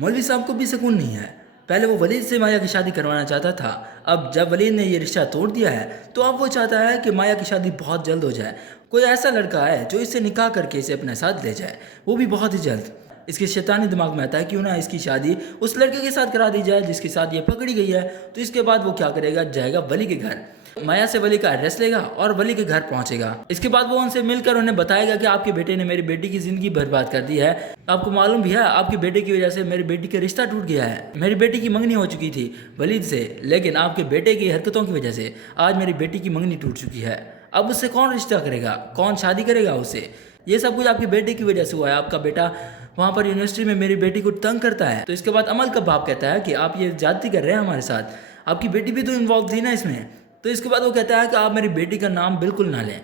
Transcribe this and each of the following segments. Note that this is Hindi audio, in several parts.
मौलवी साहब को भी सुकून नहीं है। पहले वो वलीद से माया की शादी करवाना चाहता था। अब जब वलीद ने ये रिश्ता तोड़ दिया है तो अब वो चाहता है कि माया की शादी बहुत जल्द हो जाए। कोई ऐसा लड़का है जो इससे निकाह करके इसे अपने साथ ले जाए, वो भी बहुत ही जल्द। इसके शैतानी दिमाग में आता है क्यों ना इसकी शादी उस लड़के के साथ करा दी जाए जिसके साथ ये पकड़ी गई है। तो इसके बाद वो क्या करेगा, जाएगा वली के घर, माया से वली का एड्रेस लेगा और वली के घर पहुंचेगा। इसके बाद वो उनसे मिलकर उन्हें बताएगा कि आपके बेटे ने मेरी बेटी की जिंदगी बर्बाद कर दी है। आपको मालूम भी है आपके बेटे की वजह से मेरी बेटी का रिश्ता टूट गया है। मेरी बेटी की मंगनी हो चुकी थी वलीद से, लेकिन आपके बेटे की हरकतों की वजह से आज मेरी बेटी की मंगनी टूट चुकी है। अब उससे कौन रिश्ता करेगा, कौन शादी करेगा उससे? ये सब कुछ आपकी बेटे की वजह से हुआ है। आपका बेटा वहाँ पर यूनिवर्सिटी में मेरी बेटी को तंग करता है। तो इसके बाद अमल का बाप कहता है कि आप ये ज्यादती कर रहे हैं हमारे साथ, आपकी बेटी भी तो इन्वॉल्व थी ना इसमें। तो इसके बाद वो कहता है कि आप मेरी बेटी का नाम बिल्कुल ना लें,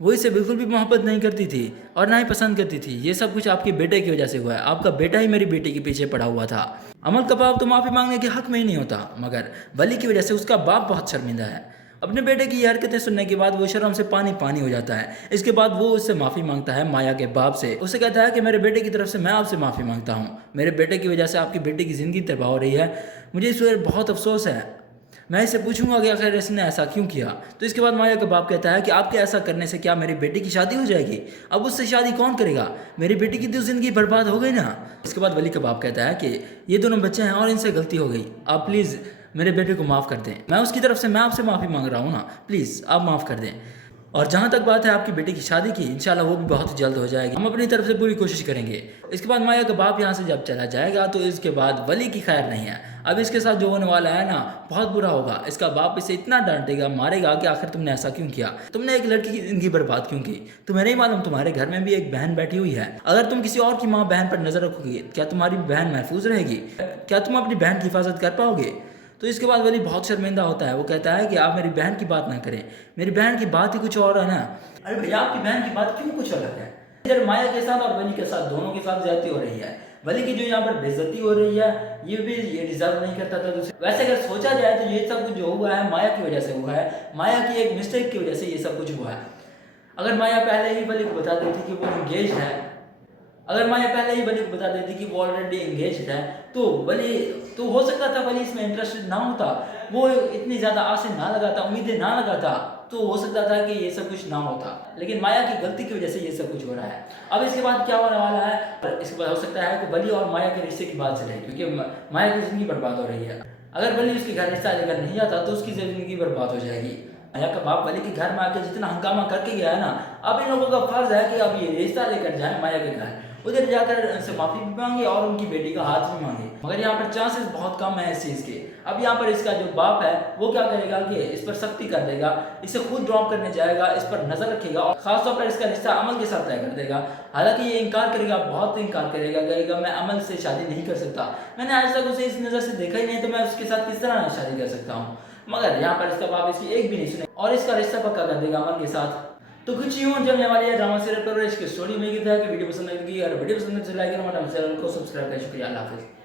वो इसे बिल्कुल भी मोहब्बत नहीं करती थी और ना ही पसंद करती थी। ये सब कुछ आपके बेटे की वजह से हुआ है, आपका बेटा ही मेरी बेटी के पीछे पड़ा हुआ था। अमल का बाप तो माफ़ी मांगने के हक में ही नहीं होता, मगर वली की वजह से उसका बाप बहुत शर्मिंदा है। अपने बेटे की ये हरकतें सुनने के बाद वो शर्म से पानी पानी हो जाता है। इसके बाद वो उससे माफ़ी मांगता है माया के बाप से। उसे कहता है कि मेरे बेटे की तरफ से मैं आपसे माफ़ी मांगता हूँ, मेरे बेटे की वजह से आपकी बेटी की ज़िंदगी तबाह हो रही है, मुझे इस पर बहुत अफसोस है। मैं इसे पूछूंगा कि आखिर इसने ऐसा क्यों किया। तो इसके बाद माया का बाप कहता है कि आपके ऐसा करने से क्या मेरी बेटी की शादी हो जाएगी? अब उससे शादी कौन करेगा, मेरी बेटी की तो जिंदगी बर्बाद हो गई ना। इसके बाद वली का बाप कहता है कि ये दोनों बच्चे हैं और इनसे गलती हो गई, आप प्लीज़ मेरे बेटे को माफ़ कर दें। मैं उसकी तरफ से मैं आपसे माफ़ी मांग रहा हूँ ना, प्लीज़ आप माफ़ कर दें। और जहाँ तक बात है आपकी बेटी की शादी की, इंशाल्लाह वो भी बहुत जल्द हो जाएगी, हम अपनी तरफ से पूरी कोशिश करेंगे। इसके बाद माया का बाप यहाँ से जब चला जाएगा तो इसके बाद वली की खैर नहीं है। अब इसके साथ जो होने वाला है ना, बहुत बुरा होगा। इसका बाप इसे इतना डांटेगा, मारेगा कि आखिर तुमने ऐसा क्यों किया, तुमने एक लड़की की जिंदगी बर्बाद क्यों की? तुम्हें नहीं मालूम तुम्हारे घर में भी एक बहन बैठी हुई है, अगर तुम किसी और की माँ बहन पर नजर रखोगे क्या तुम्हारी बहन महफूज रहेगी? क्या तुम अपनी बहन की हिफाजत कर पाओगे? तो इसके बाद वली बहुत शर्मिंदा होता है। वो कहता है कि आप मेरी बहन की बात ना करें, मेरी बहन की बात ही कुछ और है ना। अरे भैया आपकी बहन की बात क्यों कुछ अलग है? इधर माया के साथ और वली के साथ दोनों के साथ ज्यादती हो रही है। वली की जो यहाँ पर बेइज्जती हो रही है ये भी ये डिजर्व नहीं करता था दूसरे। वैसे अगर सोचा जाए तो ये सब कुछ जो हुआ है माया की वजह से हुआ है, माया की एक मिस्टेक की वजह से ये सब कुछ हुआ है। अगर माया पहले ही वली को बता देती कि वो इंगेज है, अगर माया पहले ही वली को बता देती कि वो ऑलरेडी एंगेज्ड है, तो वली तो हो सकता था वली इसमें इंटरेस्टेड ना होता, वो इतनी ज़्यादा आसें ना लगाता, उम्मीदें ना लगाता, तो हो सकता था कि ये सब कुछ ना होता। लेकिन माया की गलती की वजह से ये सब कुछ हो रहा है। अब इसके बाद क्या होने वाला है, इसके बाद हो सकता है कि वली और माया के रिश्ते की बात चले, क्योंकि माया की ज़िंदगी बर्बाद हो रही है। अगर वली उसके घर रिश्ता लेकर नहीं आता तो उसकी ज़िंदगी बर्बाद हो जाएगी। माया का बाप वली के घर में आके जितना हंगामा करके गया है ना, अब इन लोगों का फर्ज है कि अब ये रिश्ता लेकर जाए माया के घर, उधर जाकर उनसे माफी भी मांगे और उनकी बेटी का हाथ भी मांगे। मगर यहाँ पर चांसेस बहुत कम है इस चीज़ के। अब यहाँ पर इसका जो बाप है वो क्या करेगा कि इस पर सख्ती कर देगा, इसे खुद ड्रॉप करने जाएगा, इस पर नजर रखेगा और खासतौर पर इसका रिश्ता अमल के साथ तय कर देगा। हालांकि ये इनकार करेगा, बहुत इनकार करेगा, कहेगा मैं अमल से शादी नहीं कर सकता, मैंने आज तक उसे इस नज़र से देखा ही नहीं, तो मैं उसके साथ किस तरह शादी कर सकता हूँ। मगर यहाँ पर इसका बाप इसकी एक भी नहीं सुने और इसका रिश्ता पक्का कर देगा अमल के साथ। तो कुछ यूं चलने वाली है ड्रामा सीरियल पर इसकी स्टोरी में की वीडियो पसंद आएगी और वीडियो पसंद है तो लाइक करना, हमारे चैनल को सब्सक्राइब करें। शुक्रिया, अल्लाह हाफिज़।